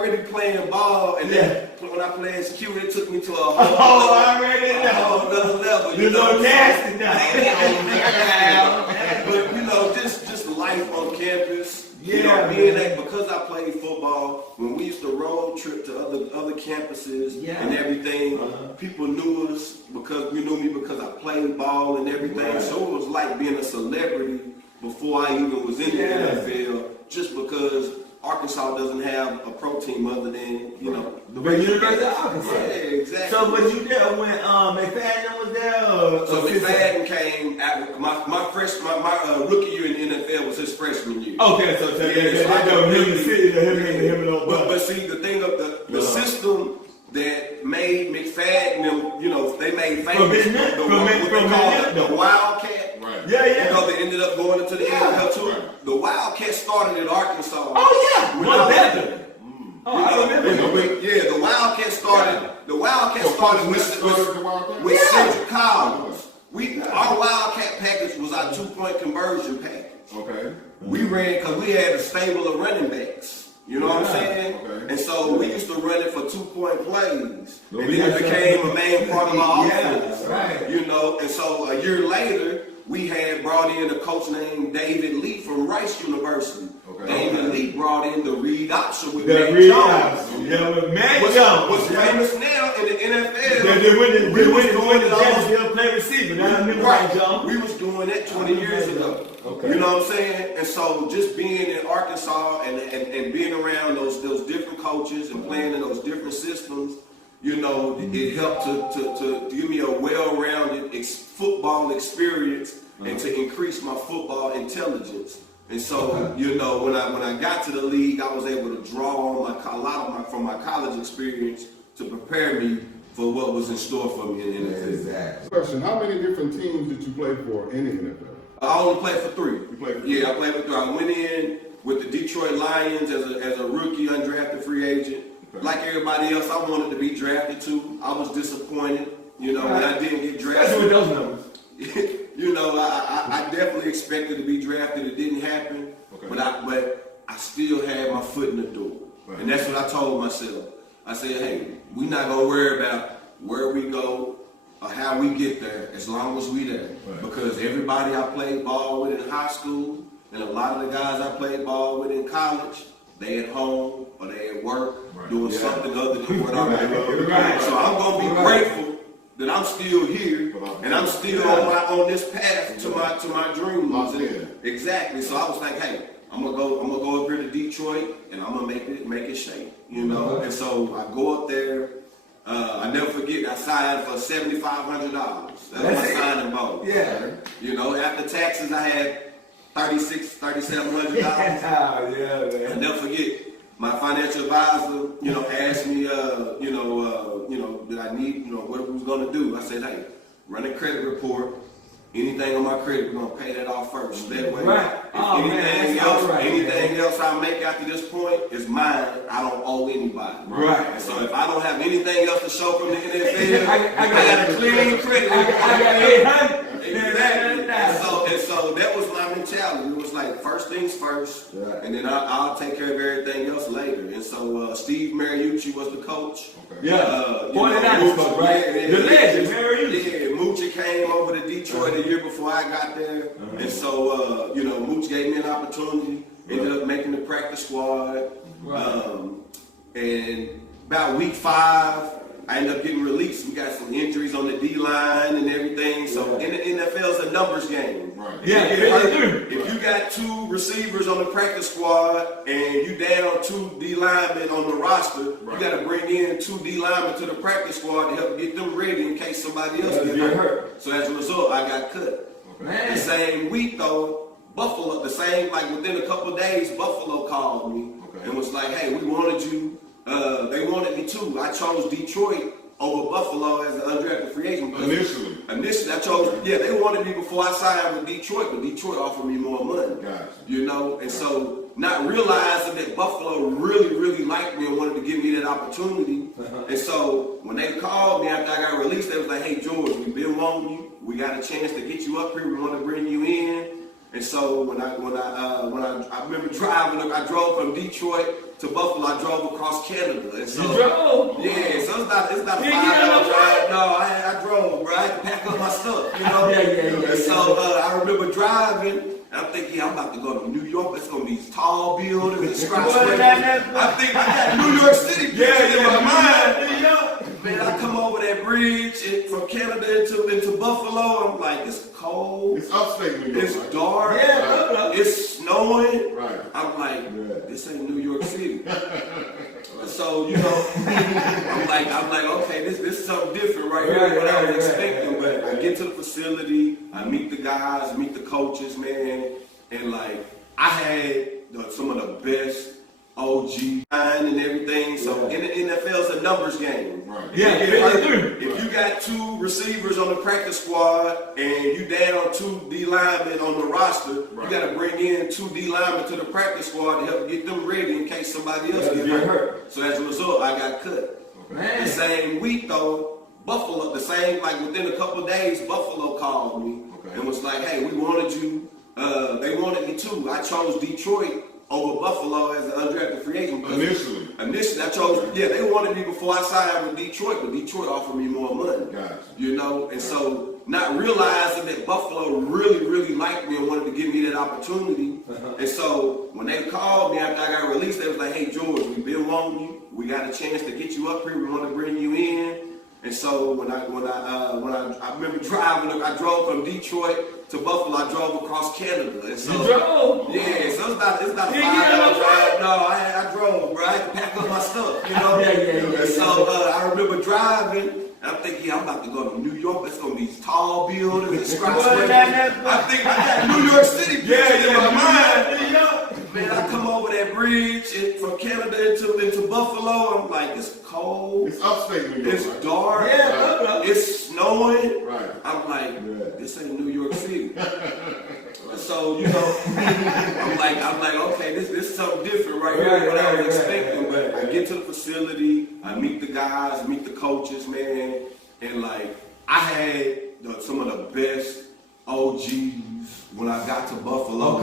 already playing ball, and then when I played Q, it took me to a whole other level. You know, nasty now. But you know, just life on campus. Yeah, you know, being that because I played football, when we used to road trip to other campuses and everything, people knew us because you knew me because I played ball and everything. Right. So it was like being a celebrity before I even was in the NFL, just because Arkansas doesn't have a pro team other than, you know, the University of Arkansas. Yeah, exactly. So was you there when McFadden was there? So McFadden came at my rookie year in the NFL was his freshman year. Okay, so but see, the thing of the system that made McFadden, you know, they made famous the Wildcat. Right. You know, they ended up going into the NFL too. Right. The Wildcat started at Arkansas. Oh yeah, I remember. The Wildcat started. The Wildcat started with Central College. Our Wildcat package was our 2-point conversion package. Okay. We ran because we had a stable of running backs. You know what I'm saying? Okay. And so we used to run it for 2-point plays. And then it became a main part of our offense. Right. You know, and so a year later, we had brought in a coach named David Lee from Rice University. Okay. David Lee brought in the read option with Matt Jones. Yeah, with Matt Jones. What's famous now in the NFL. We was doing it play receiver. Right. We was doing that 20 years ago. Okay. You know what I'm saying? And so just being in Arkansas and being around those different coaches and playing in those different systems, you know, it helped to give me a well-rounded football experience and to increase my football intelligence. And so, you know, when I got to the league, I was able to draw on a lot from my college experience to prepare me for what was in store for me in the NFL. Exactly. Question: how many different teams did you play for in the NFL? I only played for 3. You played for 3? Yeah, I played for 3. I went in with the Detroit Lions as a rookie, undrafted free agent. Okay. Like everybody else, I wanted to be drafted too. I was disappointed, you know, when I didn't get drafted. That's what those numbers. You know, I definitely expected to be drafted. It didn't happen, but I still had my foot in the door, and that's what I told myself. I said, hey, we're not gonna worry about where we go or how we get there, as long as we there. Right. Because everybody I played ball with in high school, and a lot of the guys I played ball with in college, they at home or they at work doing something other than what I'm doing. Right. So I'm gonna be grateful that I'm still here and I'm still on this path to my dreams. Exactly. So I was like, hey, I'm gonna go up here to Detroit and I'm gonna make it shake, you know. And so I go up there. I never forget, I signed for $7,500. That was my signing bonus. Yeah. You know, after taxes, I had $3,700. Man. I never forget. My financial advisor, you know, asked me, did I need, you know, what we was gonna do. I said, hey, run a credit report. Anything on my credit, we're gonna pay that off first. That way, anything else I make after this point is mine. I don't owe anybody. Right. So if I don't have anything else to show from the NFL, I got a clean credit. I got 800. Exactly. And so that was my mentality. It was like first things first, and then I'll take care of everything else later. And so Steve Mariucci was the coach. Okay. 49ers coach, right? The legend, Mariucci. Yeah, Moochie came over to Detroit a year before I got there. And so, Mooch gave me an opportunity, ended up making the practice squad. And about week 5, I ended up getting released. We got some injuries on the D-line and everything. So in the NFL, it's a numbers game. Right. If you got 2 receivers on the practice squad and you down 2 D linemen on the roster, you got to bring in 2 D linemen to the practice squad to help get them ready in case somebody else gets hurt. So as a result, I got cut. The same week though, Buffalo, within a couple of days, Buffalo called me and was like, hey, we wanted you. They wanted me too. I chose Detroit over Buffalo as an undrafted free agent. Initially, I chose, they wanted me before I signed with Detroit, but Detroit offered me more money. Gotcha. You know, and so not realizing that Buffalo really, really liked me and wanted to give me that opportunity. And so when they called me after I got released, they was like, hey, George, we've been wanting you. We got a chance to get you up here. We want to bring you in. And so when I remember driving, I drove from Detroit to Buffalo. I drove across Canada. And so, you drove? Yeah, so it's not a You 5-hour didn't drive. No, I drove, bro. I had to pack up my stuff, you know? Yeah. And so I remember driving, and I'm thinking, yeah, I'm about to go to New York. It's going to be these tall buildings and skyscrapers. I think I got New York City in my mind. Man, I come over that bridge from Canada into Buffalo. I'm like, it's cold. It's upstate New York. It's dark. Yeah, it's snowing. Right. I'm like, this ain't New York City. So, you know, I'm like, okay, this is something different right here, what I was expecting. But I get to the facility, I meet the guys, meet the coaches, man, and like, I had some of the best OG line and everything. So in the NFL, it's a numbers game. Right. If you got 2 receivers on the practice squad and you down 2 D linemen on the roster, you got to bring in 2 D linemen to the practice squad to help get them ready in case somebody else gets hurt. So as a result, I got cut. Man. The same week though, Buffalo, like within a couple of days, Buffalo called me and was like, hey, we wanted you. They wanted me too. I chose Detroit over Buffalo as an undrafted free agent. Initially, I chose, they wanted me before I signed with Detroit, but Detroit offered me more money. You know, and so not realizing that Buffalo really, really liked me and wanted to give me that opportunity. And so when they called me after I got released, they was like, hey, George, we've been wanting you. We got a chance to get you up here. We want to bring you in. And so when I remember driving, I drove from Detroit to Buffalo. I drove across Canada. And so, you drove? Yeah, so it's not a 5-hour drive. No, I drove, bro. I had to pack up my stuff, you know? And so I remember driving, and I'm thinking, yeah, I'm about to go to New York. It's going to be these tall buildings and skyscrapers. I think I got New York City in my mind. Man, I come over that bridge from Canada into Buffalo. I'm like, it's cold. It's upstate New York. It's dark. It's snowing. I'm like, this ain't New York City. So, you know, I'm like, okay, this is something different right here, what I was expecting. But I get to the facility, I meet the guys, meet the coaches, man, and like, I had some of the best OGs when I got to Buffalo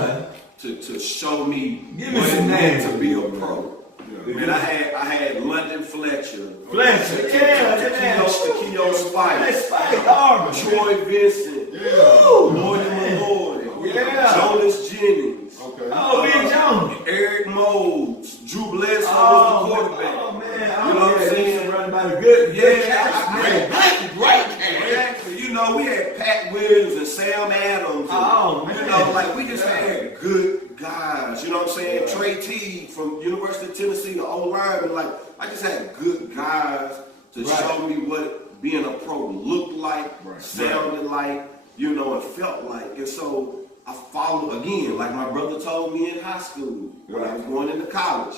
to show me what it meant to be a pro. Man, I had London Fletcher, Shaquille Spike, Troy Vincent, Morty Malloy, Jonas Jennings, Big Jones, Eric Modes, Drew Bledsoe was the quarterback. Oh man, you know what I'm saying? Running by the good. Great. Exactly. You know, we had Pat Williams and Sam Adams. And, you know, like we just had good guys. You know what I'm saying? Trey Teague from University of Tennessee, the O-line, and like I just had good guys to show me what being a pro looked like, sounded like, you know, and felt like. And so I followed again, like my brother told me in high school when I was going into college.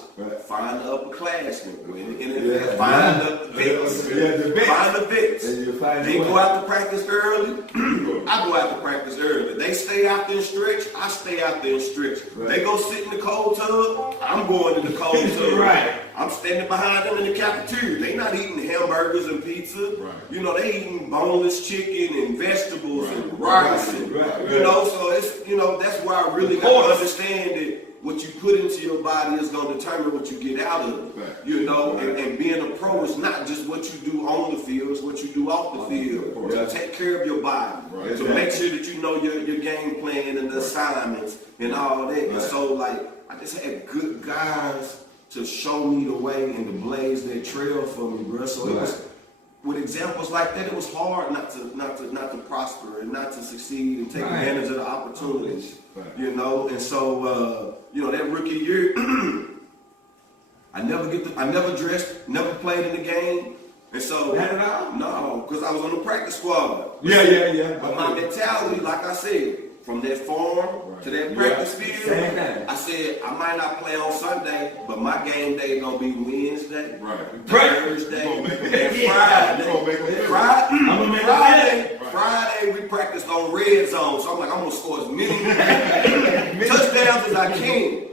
Find the upperclassmen, find the vets, find the vets. They go out to practice early. I go out to practice early. They stay out there and stretch. I stay out there and stretch. They go sit in the cold tub. I'm going in the cold tub. I'm standing behind them in the cafeteria. They not eating hamburgers and pizza. You know, they eating boneless chicken and vegetables and rice. And, you know, so it's, you know, that's why I really got to understand that what you put into your body is going to determine what you get out of it. You know, and being a pro is not just what you do on the field, it's what you do off the field. To take care of your body, to make sure that you know your game plan and the assignments and all that. And so, like, I just had good guys to show me the way and to blaze that trail for me, bro. So it was, with examples like that, it was hard not to prosper and not to succeed and take advantage of the opportunities. You know, and so you know, that rookie year, I never dressed, never played in the game. And so no, because I was on the practice squad. But my mentality, like I said, from that farm to that practice field, I said I might not play on Sunday, but my game day is gonna be Wednesday, Thursday, and Friday. Friday we practiced on red zone, so I'm like, I'm gonna score as many touchdowns as I can.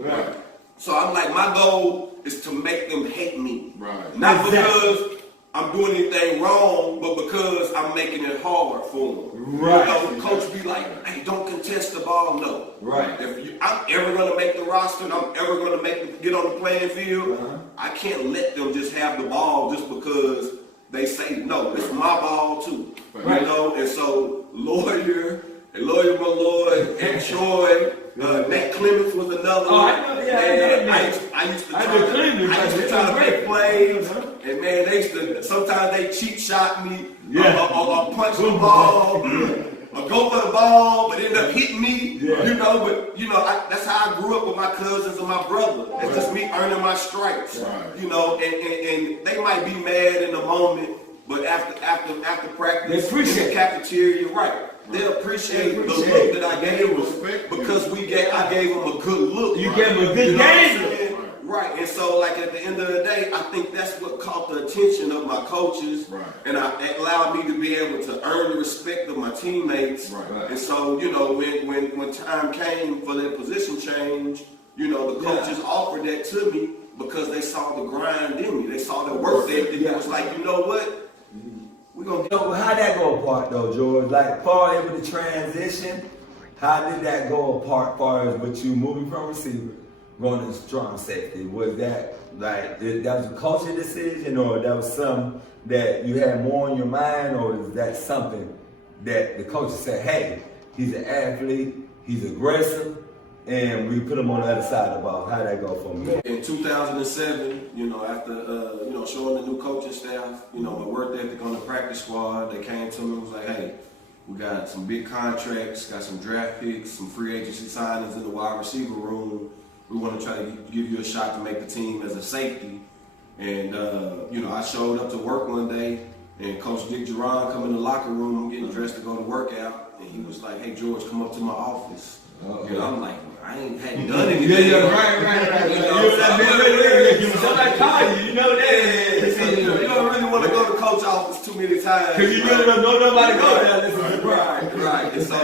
So I'm like, my goal is to make them hate me, not because I'm doing anything wrong, but because I'm making it hard for them. Right. You know, coach be like, hey, don't contest the ball. No. Right. If I'm ever going to make the roster and I'm ever going to get on the playing field, I can't let them just have the ball just because they say, no, it's my ball too. Right. You know, and so Lawyer Malloy, and Troy, Nat Clements was another one. I know, yeah, I used to try to make plays, and man, they used to, sometimes they cheap shot me, or punch the ball, or go for the ball, but end up hitting me, you know, but, you know, that's how I grew up with my cousins and my brother. It's just me earning my stripes, you know, and they might be mad in the moment, but after practice, in the cafeteria, they appreciate the look that I gave them because I gave them a good look. You gave them a good game. Right, and so like at the end of the day, I think that's what caught the attention of my coaches, and it allowed me to be able to earn the respect of my teammates. And so, you know, when time came for that position change, you know, the coaches offered that to me because they saw the grind in me. They saw the work ethic. It was like, you know what? We're gonna So how'd that go apart though, George? Like far as with the transition, how did that go apart far as with you moving from receiver, going to strong safety? Was that like that was a culture decision, or that was something that you had more on your mind, or is that something that the coach said, hey, he's an athlete, he's aggressive, and we put him on the other side of the ball? How'd that go for me? In 2007, you know, after you know, showing the new coaching staff, you know, my work ethic on the practice squad, they came to me and was like, hey, we got some big contracts, got some draft picks, some free agency signings in the wide receiver room. We want to try to give you a shot to make the team as a safety. And you know, I showed up to work one day, and Coach Dick Geron come in the locker room, getting dressed to go to work out, and he was like, hey, George, come up to my office. And I'm like, I hadn't done anything. Right. You know, somebody call you, you know that. You don't really want to go to coach's office too many times. Because you really don't know nobody go there. Right. And so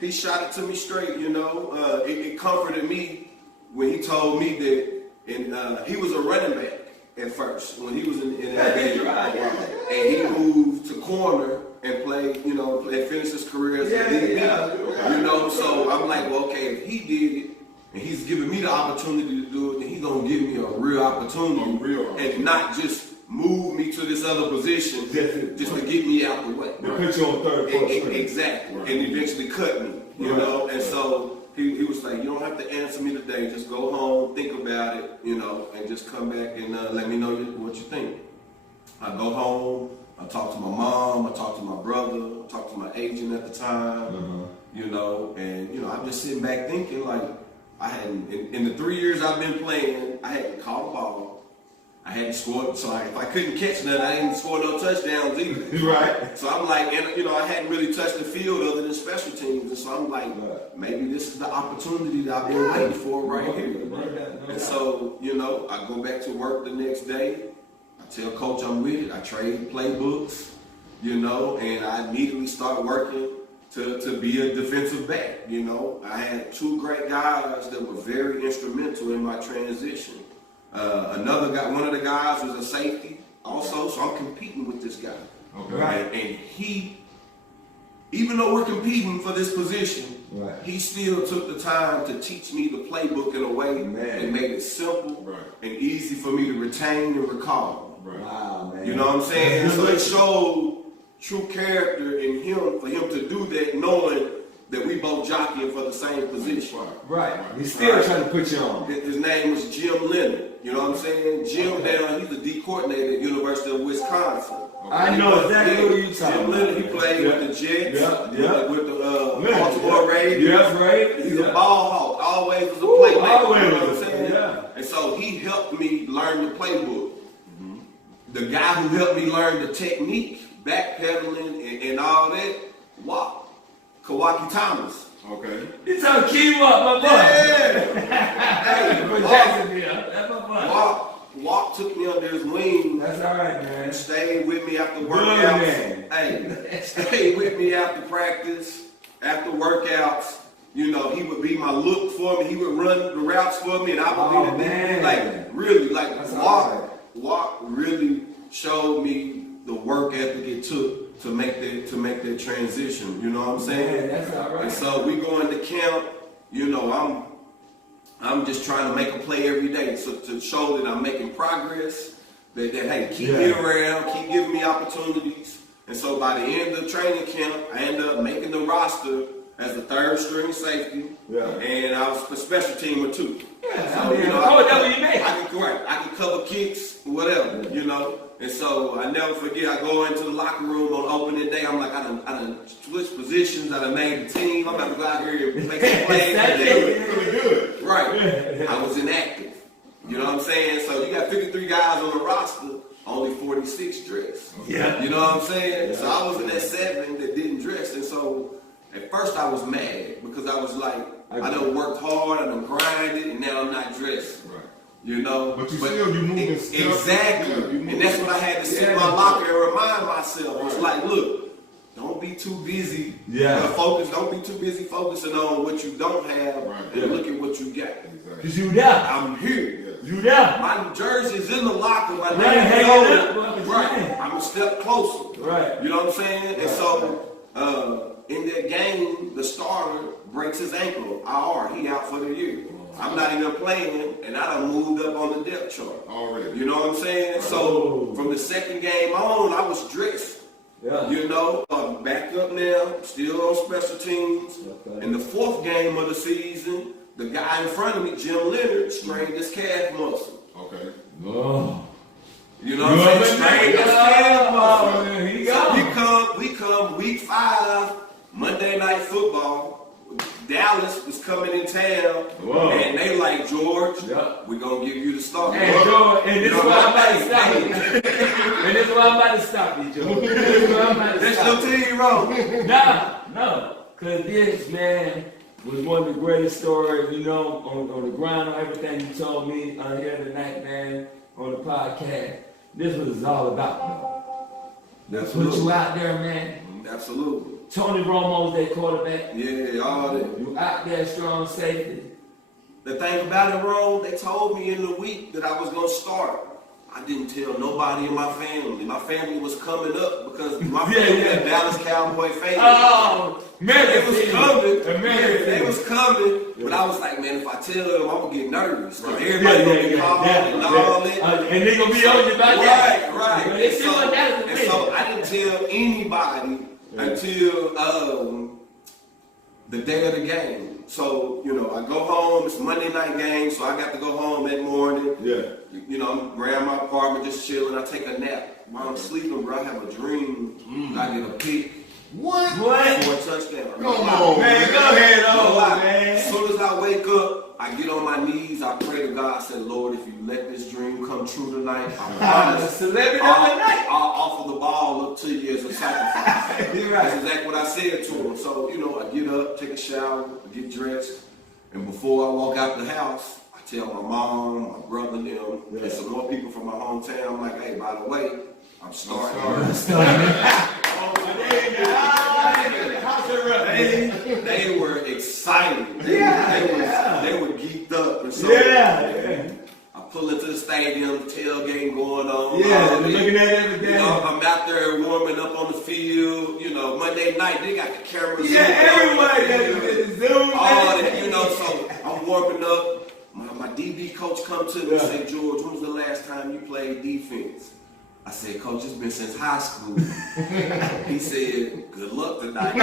he shot it to me straight, you know. It comforted me when he told me that, and he was a running back at first when he was in and he moved to corner and played, you know, and finished his career as a DB. You know, so I'm like, well, okay, if he did it and he's giving me the opportunity to do it, then he's gonna give me a real opportunity, and not just move me to this other position just to get me out the way. To put you on third place. Exactly, and eventually cut me. You know, and so he was like, you don't have to answer me today. Just go home, think about it, you know, and just come back and let me know what you think. I go home. I talk to my mom, I talk to my brother, I talk to my agent at the time, you know, and, you know, I'm just sitting back thinking, like, I hadn't, in the 3 years I've been playing, I hadn't caught a ball, I hadn't scored, so if I couldn't catch nothing, I didn't score no touchdowns either. Right. So I'm like, and, you know, I hadn't really touched the field other than special teams, and so I'm like, maybe this is the opportunity that I've been waiting for right here. And so, you know, I go back to work the next day. Tell coach I'm with it. I trade playbooks, you know, and I immediately start working to be a defensive back, you know. I had two great guys that were very instrumental in my transition. Another guy, one of the guys was a safety also, so I'm competing with this guy. Okay. Right. And he, even though we're competing for this position, he still took the time to teach me the playbook in a way that made it simple and easy for me to retain and recall. Wow, man. You know what I'm saying? So it showed true character in him for him to do that, knowing that we both jockeying for the same position. Right. He's still trying to put you on. His name was Jim Leonard. You know what I'm saying? Jim down, he's the D coordinator at University of Wisconsin. I know exactly who you're talking about. Jim Leonard, he played with the Jets, with the Baltimore Ravens. He's a ball hawk. Always was a playmaker. You know what I'm saying? And so he helped me learn the playbook. The guy who helped me learn the technique, backpedaling and all that, Kawaki Thomas. Okay. It's on keep up, my boy. Hey, From Jacksonville. That's my boy. Walk took me under his wing. That's all right, man. Stayed with me after workouts. Hey, stayed with me after practice, after workouts. You know, he would be my look for me. He would run the routes for me, and I would be the DB. Like, really, like, Walk really showed me the work ethic it took to make that transition. You know what I'm saying? Yeah, that's all right. And so we go into camp. You know, I'm just trying to make a play every day, so to show that I'm making progress. That hey, keep me around, keep giving me opportunities. And so by the end of training camp, I ended up making the roster as the 3rd string safety. Yeah. And I was a special teamer too. Yeah, So, you know, I can cover kicks, whatever, you know. And so I never forget, I go into the locker room on opening day, I'm like, I done switched positions, I done made the team, I'm about to go out here and make some plays. Really good. Right. I was inactive. You know what I'm saying? So you got 53 guys on the roster, only 46 dressed. Yeah. You know what I'm saying? So I was in that 7 that didn't dress. And so at first I was mad because I was like, I done worked hard, I done grinded, and now I'm not dressed. Right. You know? But you moving still. Exactly. Yeah, and that's what I had to sit in my locker and remind myself. It's like, look, don't be too busy. Don't be too busy focusing on what you don't have and look at what you got. Exactly. Cause you there. I'm here. You there. My jersey's in the locker. My Right, name hanging on up, it. bro. Right. I'm a step closer. Right. You know what I'm saying? And so in that game, the starter breaks his ankle. IR. He out for the year. I'm not even playing, and I done moved up on the depth chart. Already. You know what I'm saying? So from the second game on, I was dressed. Yeah. You know, I'm back up now, still on special teams. Okay. In the 4th game of the season, the guy in front of me, Jim Leonard, strained his calf muscle. Okay. Oh. You know what I'm saying? Strained his calf muscle. Here you So go. we come week 5, Monday Night Football. Dallas was coming in town, and they like, George, we're going to give you the start. Hey, George, and this is why I'm about to stop you. And this is why I'm about to stop you, George. This is why I'm about to That's stop your you. team, wrong. No. Because this, man, was one of the greatest stories, you know, on the grind, on everything you told me here tonight, man, on the podcast. This was it's all about, man. Put you out there, man. Absolutely. Tony Romo's that quarterback. Yeah, all that. You out there strong safety. The thing about it, Ron, they told me in the week that I was going to start. I didn't tell nobody in my family. My family was coming up because my family had Dallas Cowboy fans. Oh, man, they was coming. They was coming. But I was like, man, if I tell them, I'm going to get nervous. Because everybody going to be calling and all that. And they going to be on you about that. Right. And so I didn't tell anybody until the day of the game. So, you know, I go home, it's a Monday night game, so I got to go home that morning. Yeah. You know, I'm around my apartment just chilling, I take a nap. While I'm sleeping, bro, I have a dream. I get a pick. What? For a touchdown. Come on, Man, go ahead on, man. As soon as I wake up, I get on my knees, I pray to God, I said, Lord, if you let this dream come true tonight, I promise Celebrity of the night. I'll offer the ball up to you as a sacrifice. You're right. That's exactly what I said to him. So, you know, I get up, take a shower, get dressed, and before I walk out the house, I tell my mom, my brother, them, and some more people from my hometown, I'm like, hey, by the way, I'm starting. They were excited. They were geeked up. And so I pull into the stadium, tailgating going on. Looking at everything. You know, I'm out there warming up on the field. You know, Monday night, they got the cameras. Everybody got the Zoom. All that, you know, so I'm warming up. My DB coach come to me and say, George, when was the last time you played defense? I said, Coach, it's been since high school. He said, good luck tonight. You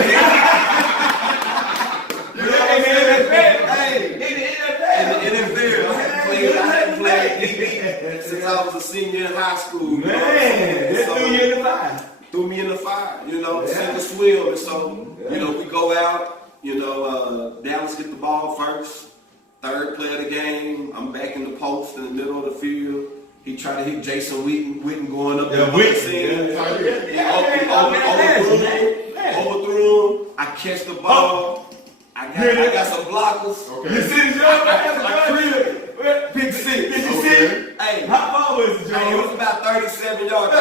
know what I'm saying? In the NFL, I hadn't played DB since I was a senior in high school. Man, they so, threw you in the fire. Threw me in the fire, you know, sink or swim. And so, you know, we go out, you know, Dallas get the ball first. 3rd play of the game, I'm back in the post in the middle of the field. He tried to hit Jason Witten going up there. Overthrew him. I catch the ball. I got some blockers. Okay. You see the Big 6. Did you see it? Hey, how far was it, Hey, it was about 37 yards.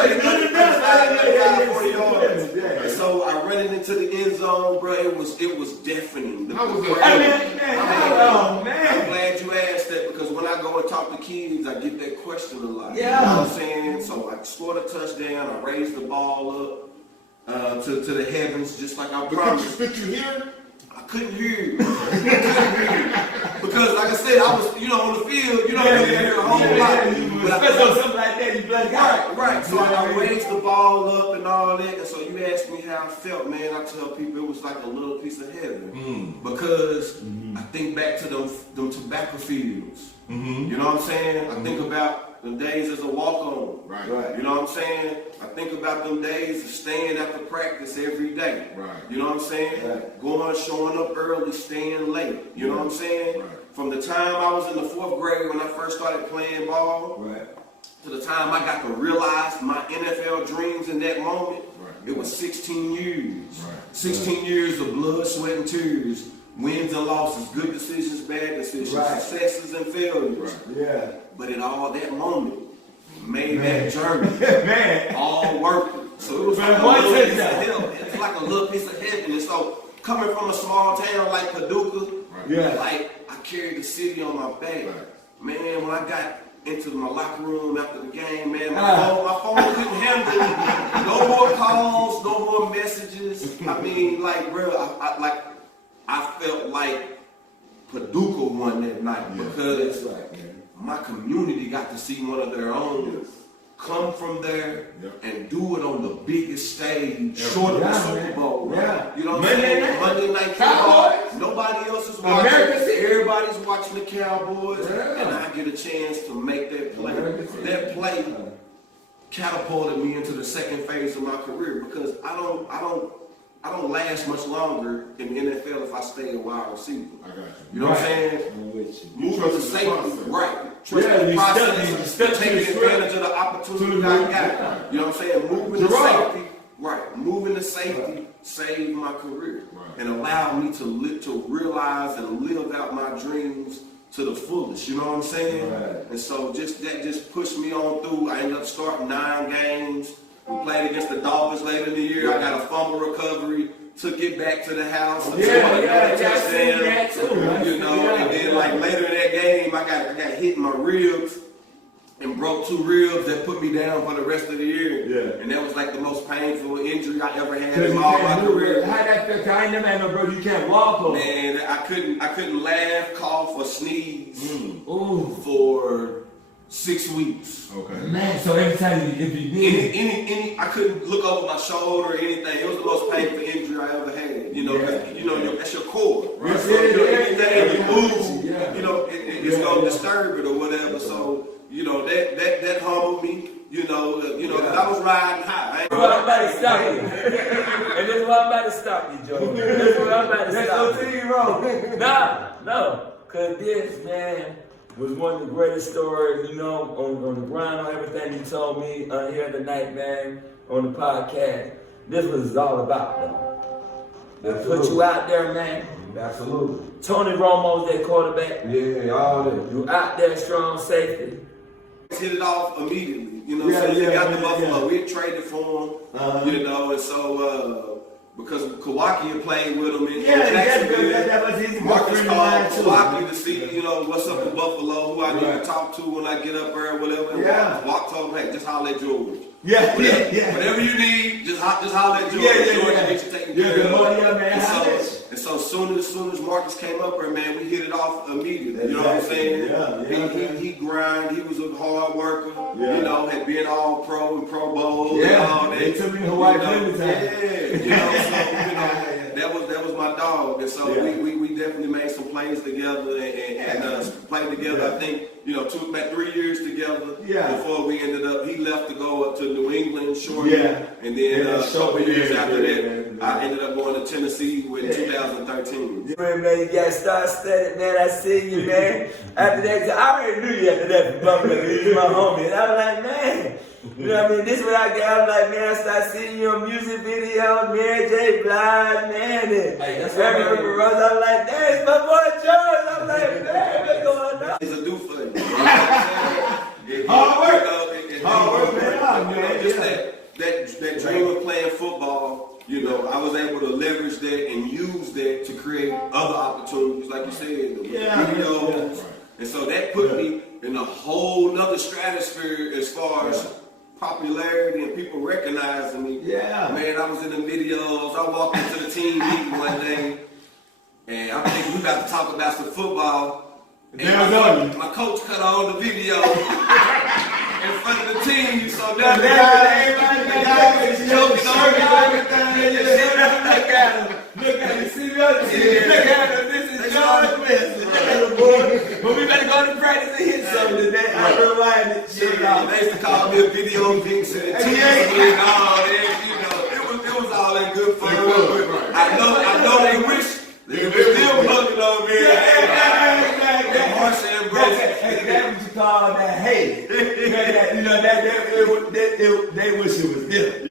40 yards. And so I run it into the end zone, bro. It was deafening. How was it? I'm glad you asked that because when I go and talk to kids, I get that question a lot. Yeah. You know what I'm saying? saying? So I scored a touchdown. I raised the ball up to the heavens, just like I promised. Could you hear? I couldn't hear you. Because, like I said, I was, on the field, you hear a whole lot. Especially on something like that, you black out. Right. So I raised the ball up and all that. And so you asked me how I felt, man. I tell people it was like a little piece of heaven. Because I think back to them tobacco fields. You know what I'm saying? I think about them days as a walk-on. Right. You know what I'm saying? I think about them days of staying after practice every day. Right. You know what I'm saying? Right. Going, showing up early, staying late. You know what I'm saying? Right. From the time I was in the 4th grade when I first started playing ball, Right. to the time I got to realize my NFL dreams in that moment, Right. it was 16 years. Right. 16 years of blood, sweat, and tears. Wins and losses, good decisions, bad decisions, Right. successes and failures. Right. Yeah. But in all that moment, made that journey Man. all worth it. So it was like a little piece of heaven. It's like a little piece of heaven. And so coming from a small town like Paducah, Yeah. like I carried the city on my back. Right. Man, when I got into my locker room after the game, man, my phone couldn't handle it. No more calls, no more messages. I mean, like, bro, I felt like Paducah won that night because my community got to see one of their own come from there and do it on the biggest stage, short of the Super Bowl. Right? Yeah. You know what I'm saying? Monday Night Football. Nobody else is watching. Everybody's watching the Cowboys, and I get a chance to make that play. That play catapulted me into the second phase of my career because I don't last much longer in the NFL if I stay a wide receiver. I got you. You know what I'm saying? I'm with you. Moving to safety, right? Trusting the you process, step taking advantage of the opportunity I got. You know what I'm saying? Moving to safety, right? Moving to safety saved my career and allowed me to realize and live out my dreams to the fullest. You know what I'm saying? Right. And so that just pushed me on through. I ended up starting 9 games. We played against the Dolphins later in the year. I got a fumble recovery, took it back to the house. I seen that too. And then like later in that game, I got hit in my ribs and broke 2 ribs that put me down for the rest of the year. Yeah. And that was like the most painful injury I ever had in all my career. How that feel? I ain't never had no bro. You can't walk on. Man, I couldn't laugh, cough, or sneeze Ooh. for 6 weeks. Okay. Man, so every time if you did Any, I couldn't look over my shoulder or anything. It was the most painful injury I ever had. You know, that's your core. Right? Yes, So it is. anything you move, Yeah. it's gonna disturb it or whatever. So, that humbled me. Because I was riding high. That's why I'm about to stop you. And this is why I'm about to stop you, Joe. That's why I'm about to stop you. No. Because this, man, was one of the greatest stories, on the ground, on everything you told me here tonight, man, on the podcast. This was what it's all about, though. They put you out there, man. Absolutely. Tony Romo's that quarterback. Yeah, all that. You out there, strong safety. Hit it off immediately. We got the Buffalo. We had traded for him. And so because Kawaki had played with him in Jacksonville. that was easy. Marcus called Kawaki to see, what's up in Buffalo, who I need to talk to when I get up there or whatever. And Walk told him, hey, just holler at George. Whatever you need, just holler at George. George can get you taken care of. And so as soon as Marcus came up there, man, we hit it off immediately. You know what I'm saying? He grind. He was a hard worker. Had been all pro and Pro Bowl and all that. They took me to Hawaii plenty time. That was my dog. And so we definitely made some plays together and played together. I think took about 3 years together before we ended up. He left to go up to New England shortly, and then a couple years after that, I ended up going to Tennessee with 2013. Man, you got star-studded, man. I see you, man. After that, I already knew you after that from Buffalo. You was my homie. And I was like, man. You know what I mean? This is what I got. I was like, man, I started seeing you on music videos, Mary J. Blige, man. And that's what I was like, there's my boy George. I was like, man, what's going on? It's a do for you. Hard work, man. Just that dream of playing football. I was able to leverage that and use that to create other opportunities, like you said, the videos. And so that put me in a whole nother stratosphere as far as popularity and people recognizing me. Yeah. Man, I was in the videos. I walked into the team meeting one day, and I'm thinking we about to talk about some football. And my coach cut on the video in front of the team, so now the guy is joking on everything. Look at him, see what I'm saying? Look at him, this is John Wesley. Look at him, boy. But we better go to practice and hit something today. I rewind it. They used to call me a video vixen and and all that, it was all in good fun. I know they wish they were still hugging on me. That's what you call that hate. They wish it was different.